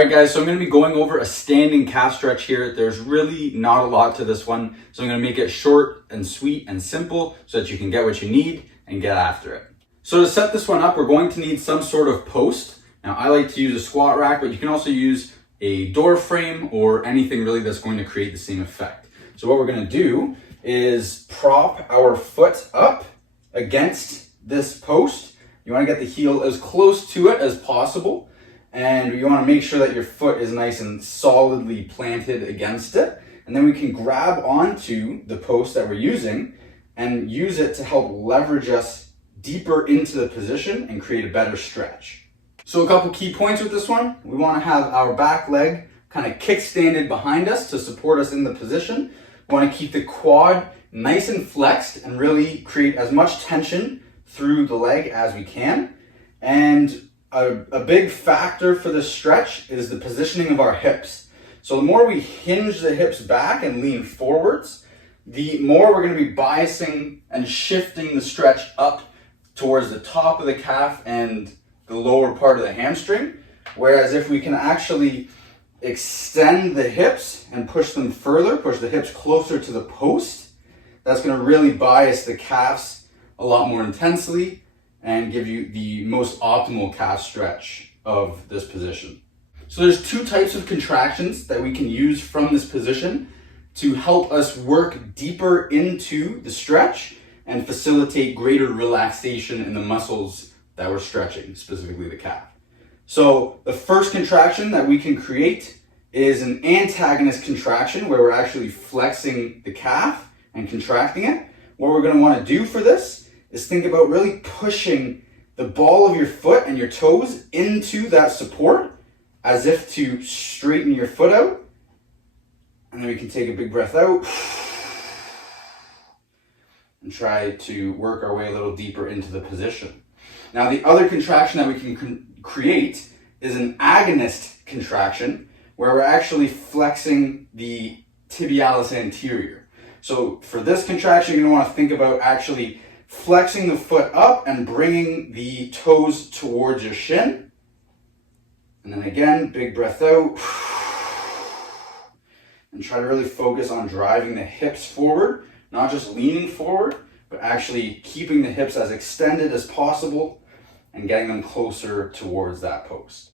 Alright guys, so I'm going to be going over a standing calf stretch here. There's really not a lot to this one, so I'm going to make it short and sweet and simple so that you can get what you need and get after it. So to set this one up, we're going to need some sort of post. Now I like to use a squat rack, but you can also use a door frame or anything really that's going to create the same effect. So what we're going to do is prop our foot up against this post. You want to get the heel as close to it as possible. And you want to make sure that your foot is nice and solidly planted against it. And then we can grab onto the post that we're using and use it to help leverage us deeper into the position and create a better stretch. So a couple key points with this one. We want to have our back leg kind of kickstanded behind us to support us in the position. We want to keep the quad nice and flexed and really create as much tension through the leg as we can. And a big factor for this stretch is the positioning of our hips. So the more we hinge the hips back and lean forwards, the more we're going to be biasing and shifting the stretch up towards the top of the calf and the lower part of the hamstring. Whereas if we can actually extend the hips and push them further, push the hips closer to the post, that's going to really bias the calves a lot more intensely and give you the most optimal calf stretch of this position. So there's two types of contractions that we can use from this position to help us work deeper into the stretch and facilitate greater relaxation in the muscles that we're stretching, specifically the calf. So the first contraction that we can create is an antagonist contraction where we're actually flexing the calf and contracting it. What we're going to want to do for this is think about really pushing the ball of your foot and your toes into that support as if to straighten your foot out. And then we can take a big breath out and try to work our way a little deeper into the position. Now the other contraction that we can create is an agonist contraction where we're actually flexing the tibialis anterior. So for this contraction, you're going to want to think about actually flexing the foot up and bringing the toes towards your shin. And then again, big breath out. And try to really focus on driving the hips forward, not just leaning forward, but actually keeping the hips as extended as possible and getting them closer towards that post.